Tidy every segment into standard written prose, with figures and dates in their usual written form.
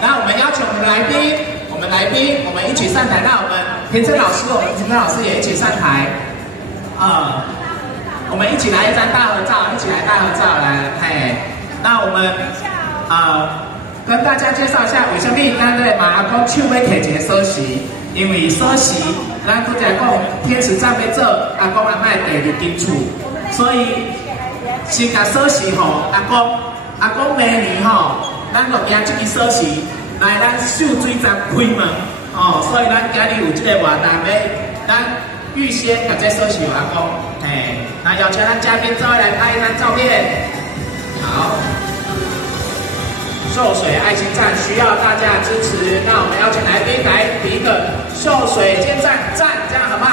那我们邀请我们的来宾，我们一起上台。那我们田真老师，我们田真老师也一起上台。我们一起来一张大合照，来，嘿。那我们跟大家介绍一下，为什么咱咧嘛讲手要摕一个锁匙？因为锁匙，咱拄则讲天使站要做阿公阿嬷第二间厝，所以先甲锁匙吼阿公明年吼，咱就拿这支锁匙来咱秀水站开门哦，所以咱今日有这个活动要咱预先把这锁匙阿公，嘿，那邀请咱嘉宾稍微来拍一张照片，好。秀水爱心站需要大家支持，那我们邀请来宾来比一个秀水建站，这样好不好？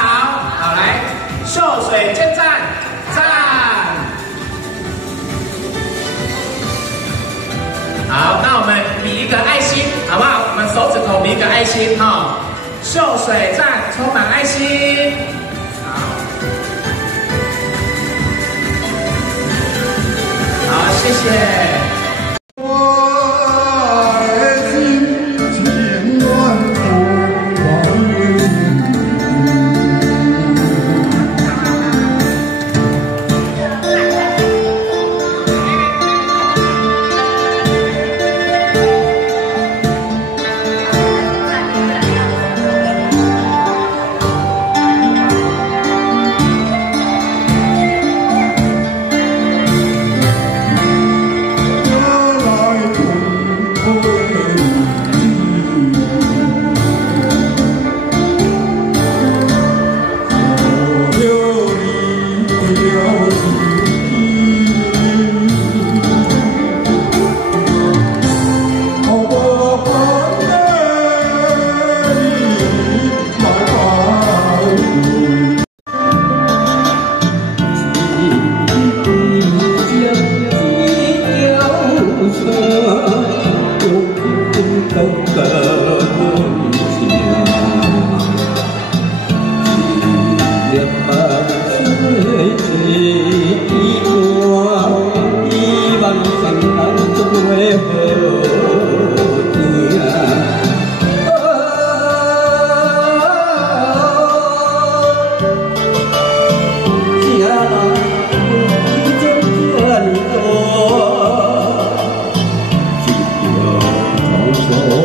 好，来，秀水建站，好，那我们比一个爱心，好不好？我们手指头比一个爱心哈，秀水站充满爱心，好，谢谢。Oh